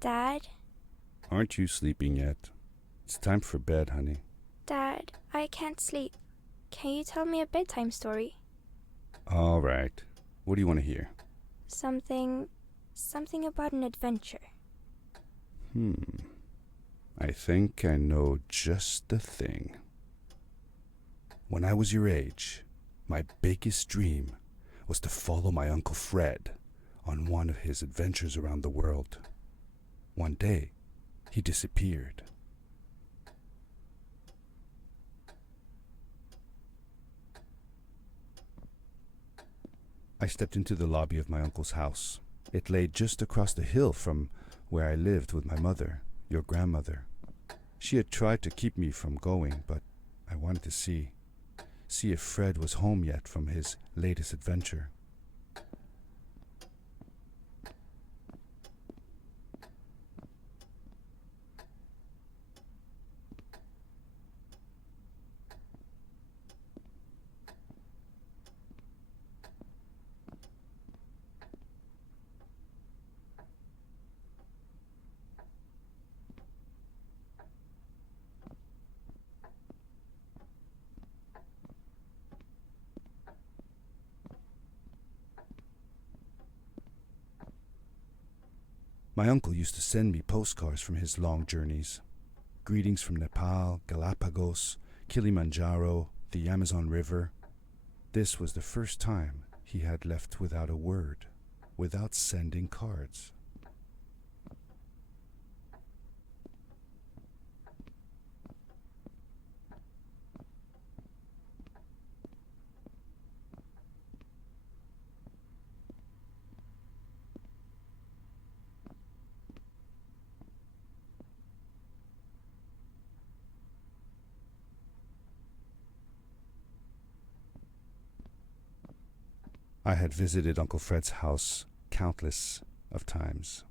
Dad? Aren't you sleeping yet? It's time for bed, honey. Dad, I can't sleep. Can you tell me a bedtime story? All right. What do you want to hear? Something about an adventure. I think I know just the thing. When I was your age, my biggest dream was to follow my Uncle Fred on one of his adventures around the world. One day, he disappeared. I stepped into the lobby of my uncle's house. It lay just across the hill from where I lived with my mother, your grandmother. She had tried to keep me from going, but I wanted to see if Fred was home yet from his latest adventure. My uncle used to send me postcards from his long journeys. Greetings from Nepal, Galapagos, Kilimanjaro, the Amazon River. This was the first time he had left without a word, without sending cards. I had visited Uncle Fred's house countless of times,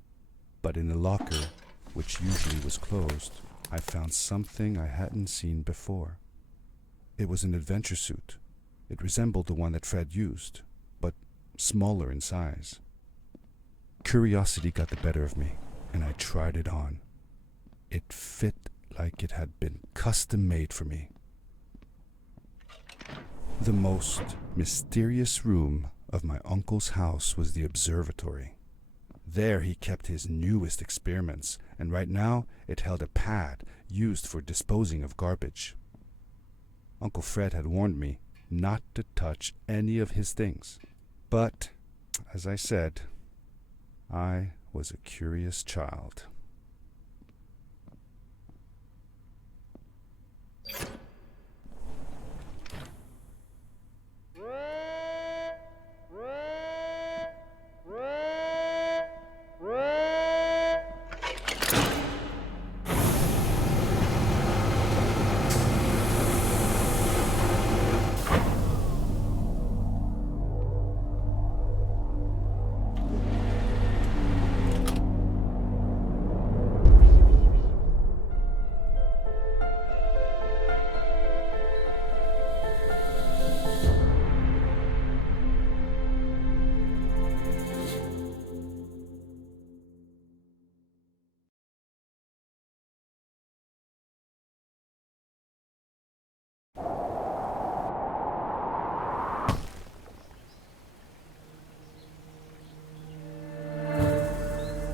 but in the locker, which usually was closed, I found something I hadn't seen before. It was an adventure suit. It resembled the one that Fred used, but smaller in size. Curiosity got the better of me, and I tried it on. It fit like it had been custom made for me. The most mysterious room of my uncle's house was the observatory. There he kept his newest experiments, and right now it held a pad used for disposing of garbage. Uncle Fred had warned me not to touch any of his things. But, as I said, I was a curious child.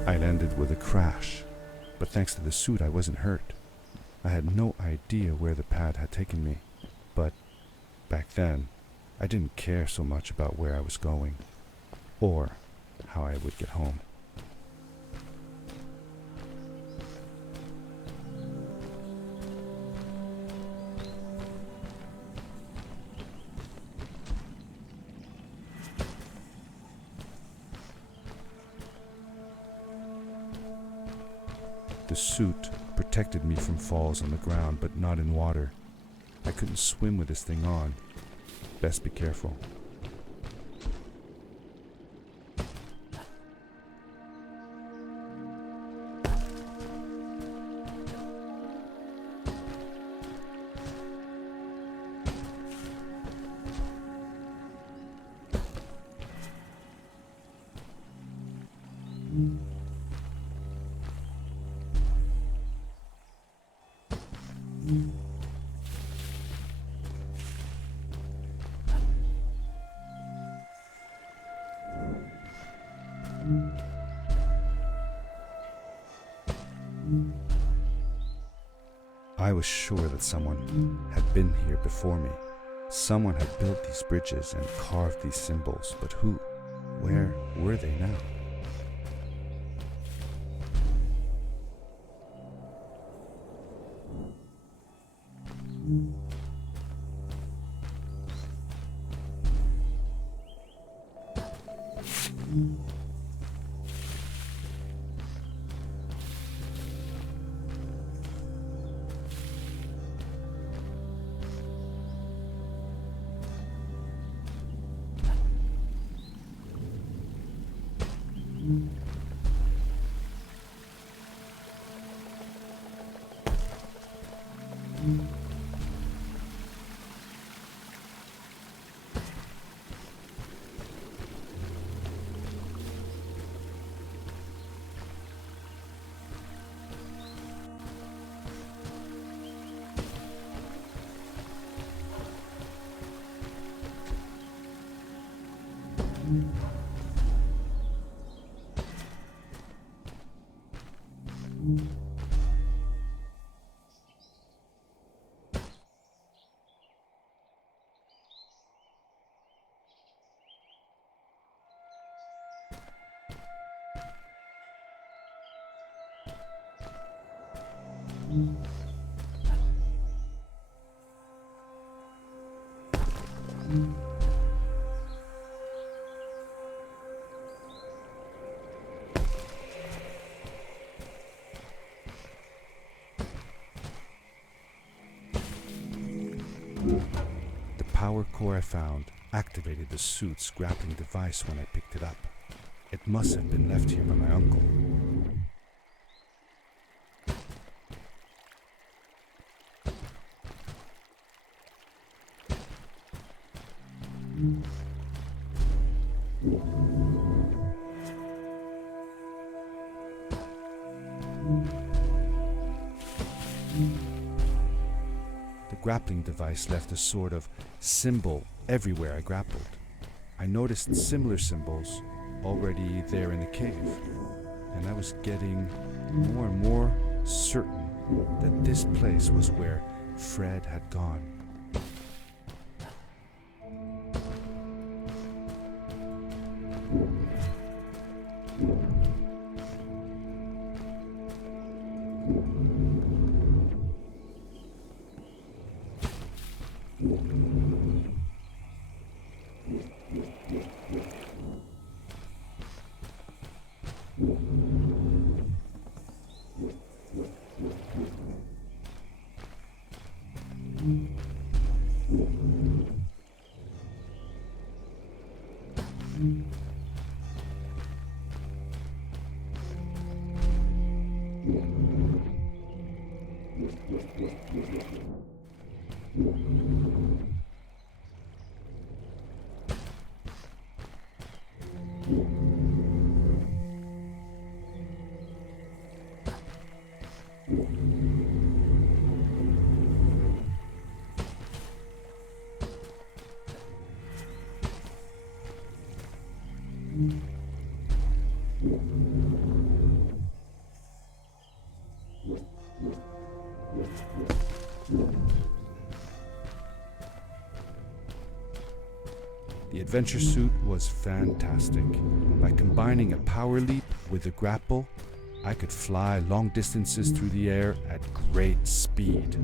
I landed with a crash, but thanks to the suit I wasn't hurt. I had no idea where the pad had taken me, but back then I didn't care so much about where I was going, or how I would get home. The suit protected me from falls on the ground, but not in water. I couldn't swim with this thing on. Best be careful. I was sure that someone had been here before me. Someone had built these bridges and carved these symbols, but who? Where were they now? The power core I found activated the suit's grappling device when I picked it up. It must have been left here by my uncle. The grappling device left a sort of symbol everywhere I grappled. I noticed similar symbols already there in the cave, and I was getting more and more certain that this place was where Fred had gone. The adventure suit was fantastic. By combining a power leap with a grapple, I could fly long distances through the air at great speed.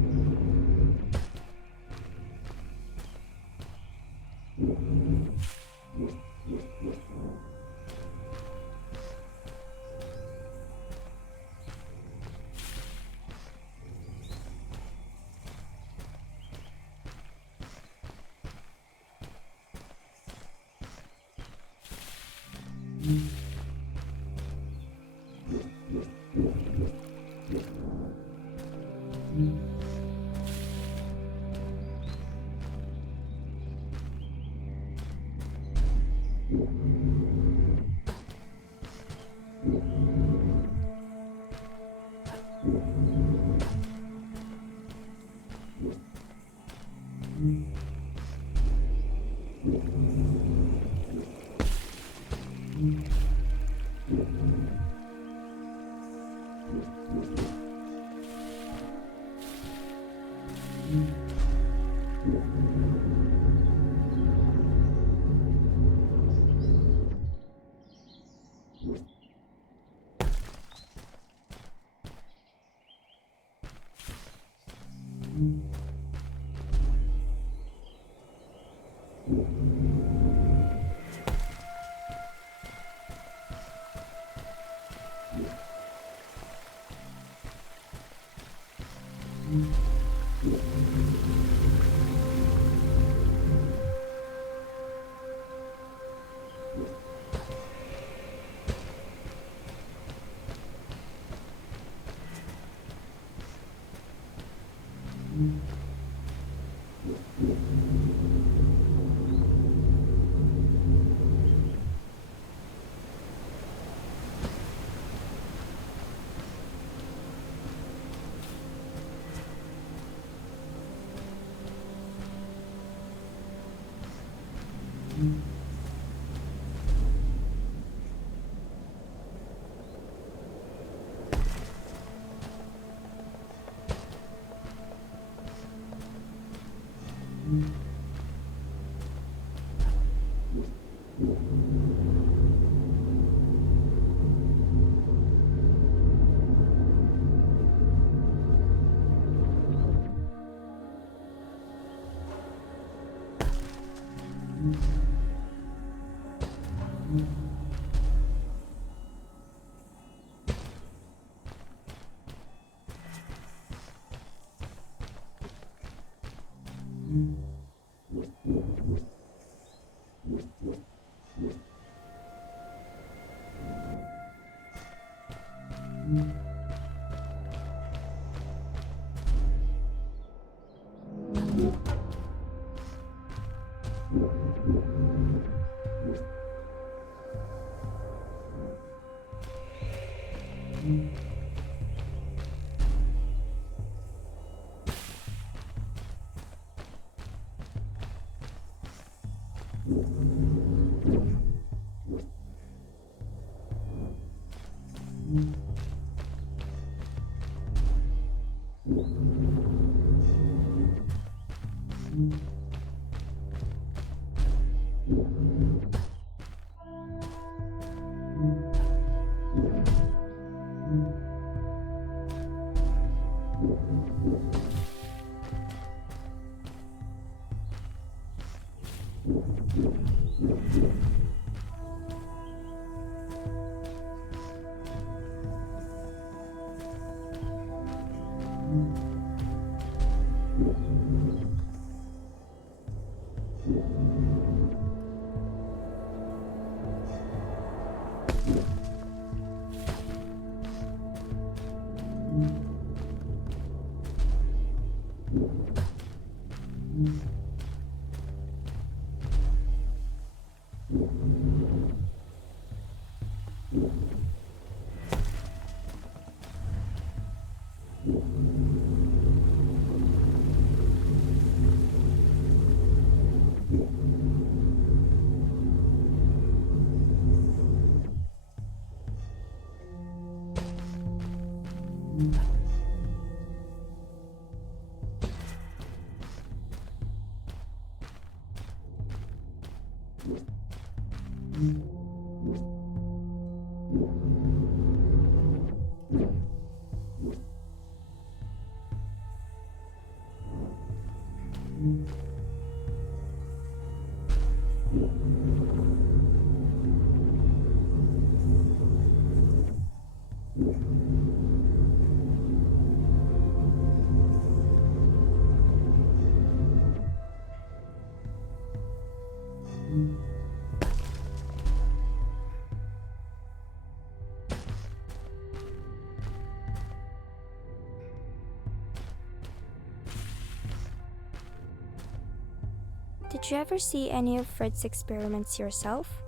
Did you ever see any of Fred's experiments yourself?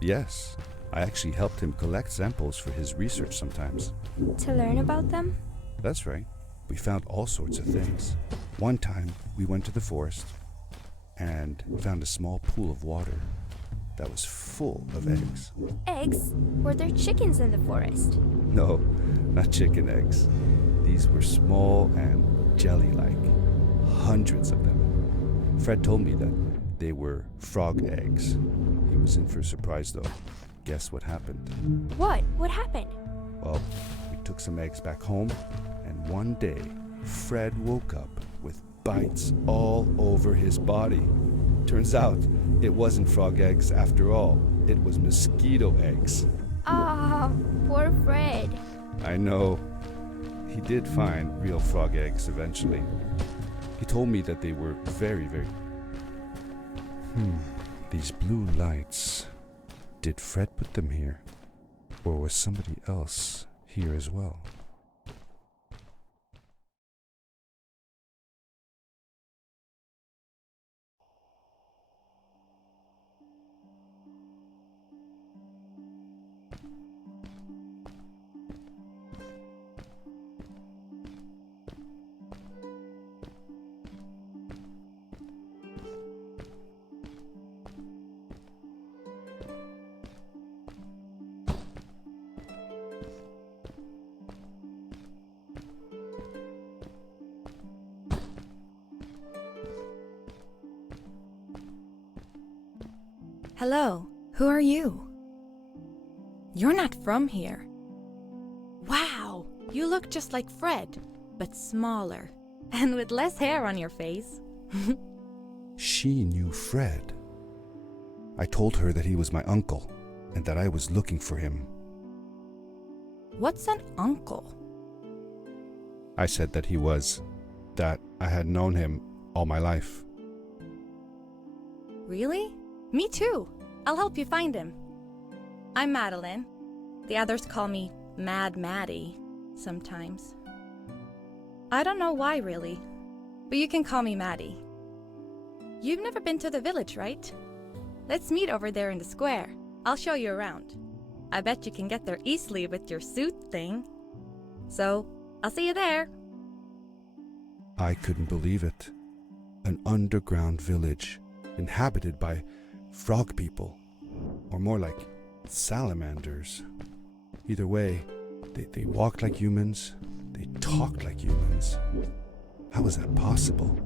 Yes, I actually helped him collect samples for his research sometimes. To learn about them? That's right. We found all sorts of things. One time, we went to the forest and found a small pool of water that was full of eggs. Eggs? Were there chickens in the forest? No, not chicken eggs. These were small and jelly-like, hundreds of them. Fred told me that they were frog eggs. He was in for a surprise though. Guess what happened? What? What happened? Well, we took some eggs back home, and one day, Fred woke up with bites all over his body. Turns out, it wasn't frog eggs after all. It was mosquito eggs. Ah, poor Fred. I know. He did find real frog eggs eventually. He told me that they were very, very... These blue lights. Did Fred put them here? Or was somebody else here as well? Hello, who are you? You're not from here. Wow, you look just like Fred, but smaller, and with less hair on your face. She knew Fred. I told her that he was my uncle, and that I was looking for him. What's an uncle? I said that he was, that I had known him all my life. Really? Me too. I'll help you find him. I'm Madeline. The others call me Mad Maddie sometimes. I don't know why really, but you can call me Maddie. You've never been to the village, right? Let's meet over there in the square. I'll show you around. I bet you can get there easily with your suit thing. So, I'll see you there. I couldn't believe it. An underground village inhabited by frog people, or more like salamanders. Either way, they walked like humans, they talked like humans. How was that possible?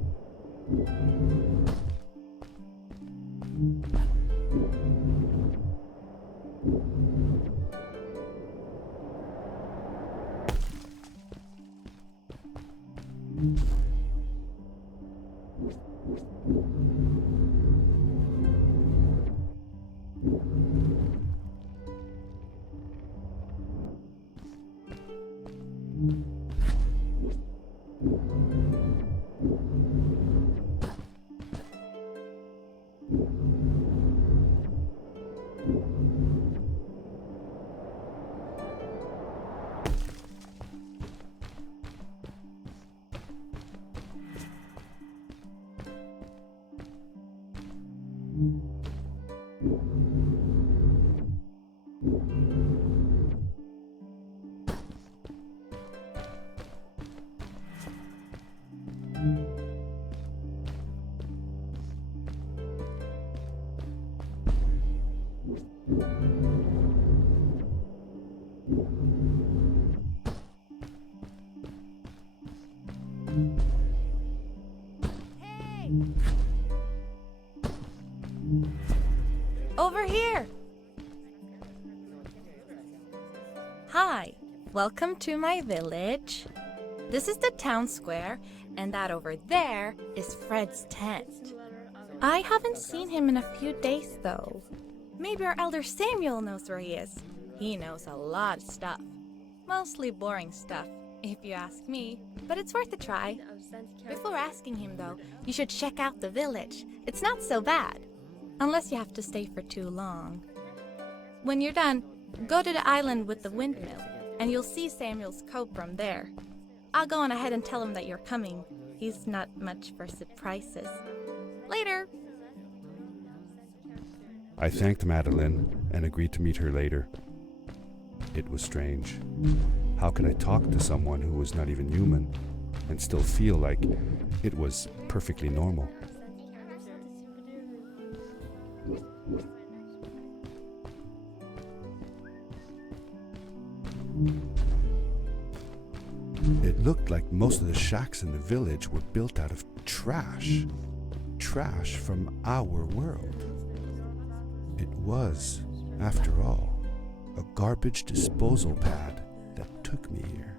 Hey! Over here! Hi, welcome to my village. This is the town square, and that over there is Fred's tent. I haven't seen him in a few days though. Maybe our elder Samuel knows where he is. He knows a lot of stuff. Mostly boring stuff, if you ask me, but it's worth a try. Before asking him though, you should check out the village. It's not so bad, unless you have to stay for too long. When you're done, go to the island with the windmill, and you'll see Samuel's cove from there. I'll go on ahead and tell him that you're coming. He's not much for surprises. Later! I thanked Madeline and agreed to meet her later. It was strange. How could I talk to someone who was not even human and still feel like it was perfectly normal? It looked like most of the shacks in the village were built out of trash. Trash from our world. It was, after all, a garbage disposal pad that took me here.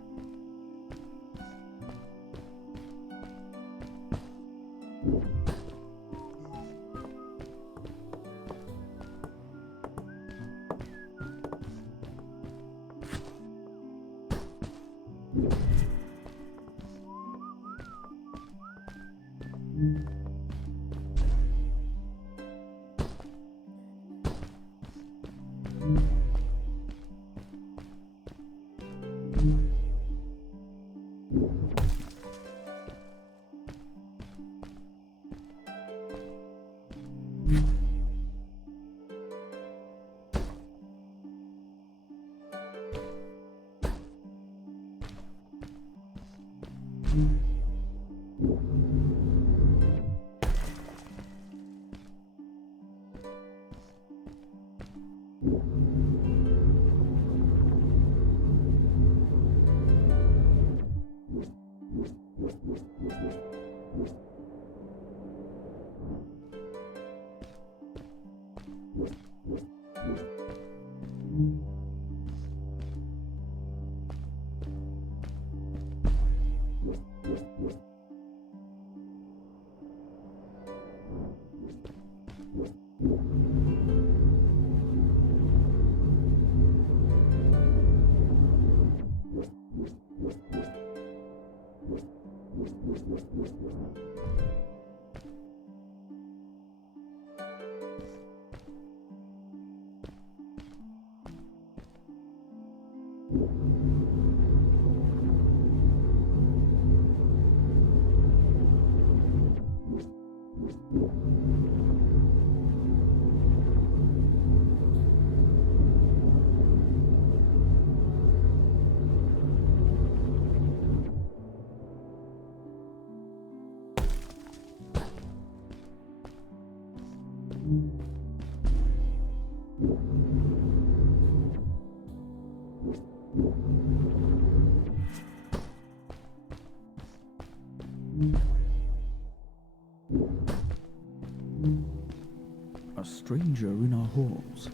A stranger in our halls.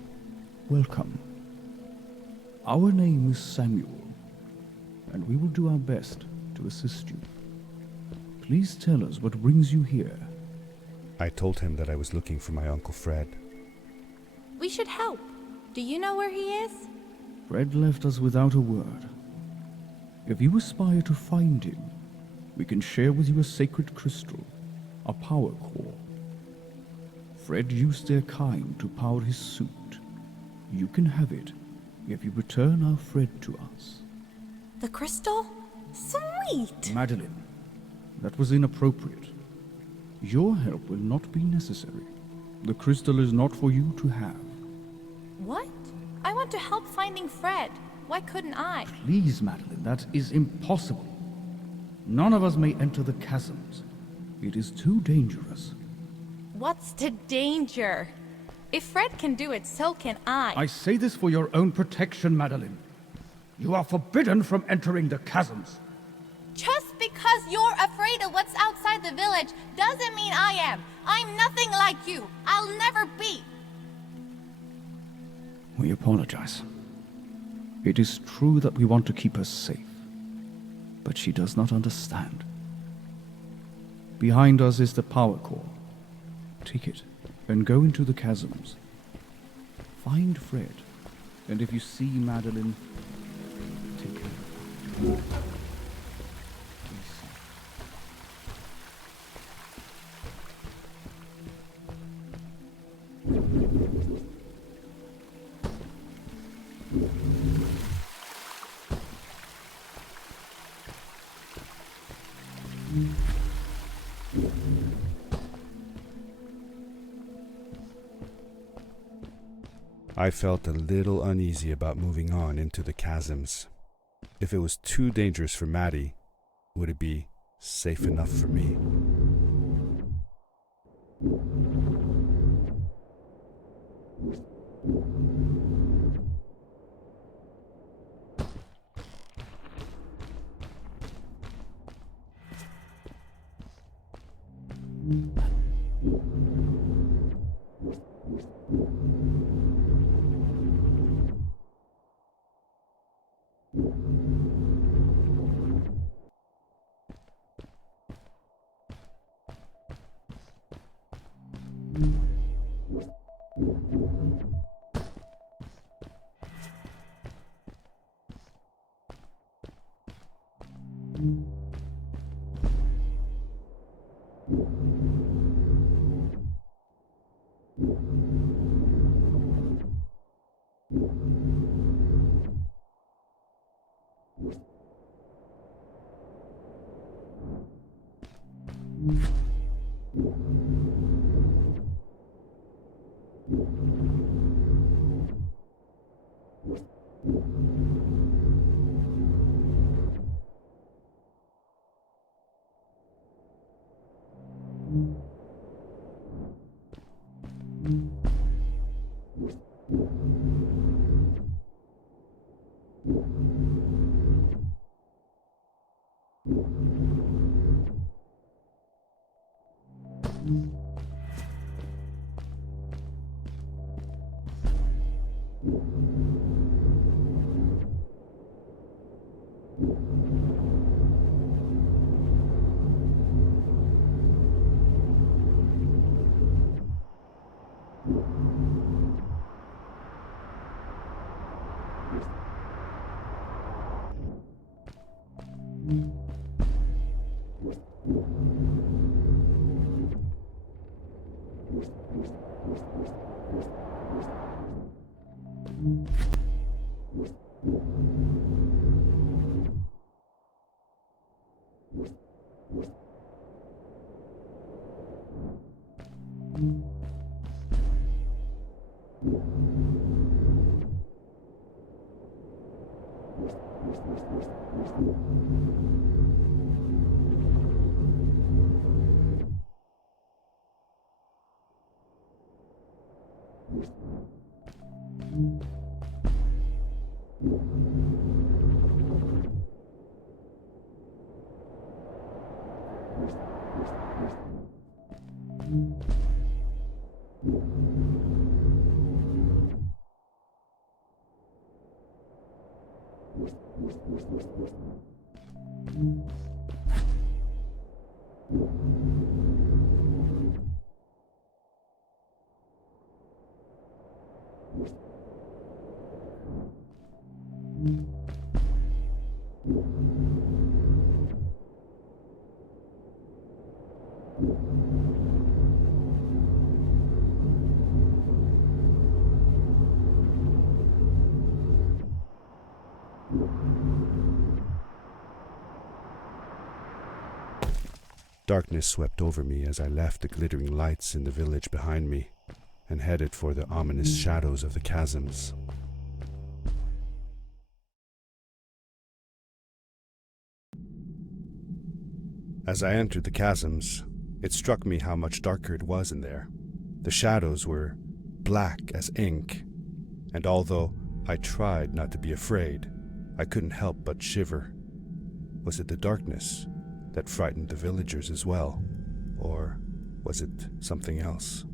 Welcome. Our name is Samuel, and we will do our best to assist you. Please tell us what brings you here. I told him that I was looking for my Uncle Fred. We should help. Do you know where he is? Fred left us without a word. If you aspire to find him, we can share with you a sacred crystal, a power core. Fred used their kind to power his suit. You can have it if you return our Fred to us. The crystal? Sweet! Madeline, that was inappropriate. Your help will not be necessary. The crystal is not for you to have. What? I want to help finding Fred. Why couldn't I? Please, Madeline, that is impossible. None of us may enter the chasms. It is too dangerous. What's the danger? If Fred can do it, so can I. I say this for your own protection, Madeline. You are forbidden from entering the chasms. Just because you're afraid of what's outside the village doesn't mean I am. I'm nothing like you. I'll never be. We apologize. It is true that we want to keep her safe, but she does not understand. Behind us is the power core. Take it and go into the chasms. Find Fred, and if you see Madeline, take her. Be safe. I felt a little uneasy about moving on into the chasms. If it was too dangerous for Maddie, would it be safe enough for me? Darkness swept over me as I left the glittering lights in the village behind me and headed for the ominous shadows of the chasms. As I entered the chasms, it struck me how much darker it was in there. The shadows were black as ink, and although I tried not to be afraid, I couldn't help but shiver. Was it the darkness that frightened the villagers as well, or was it something else?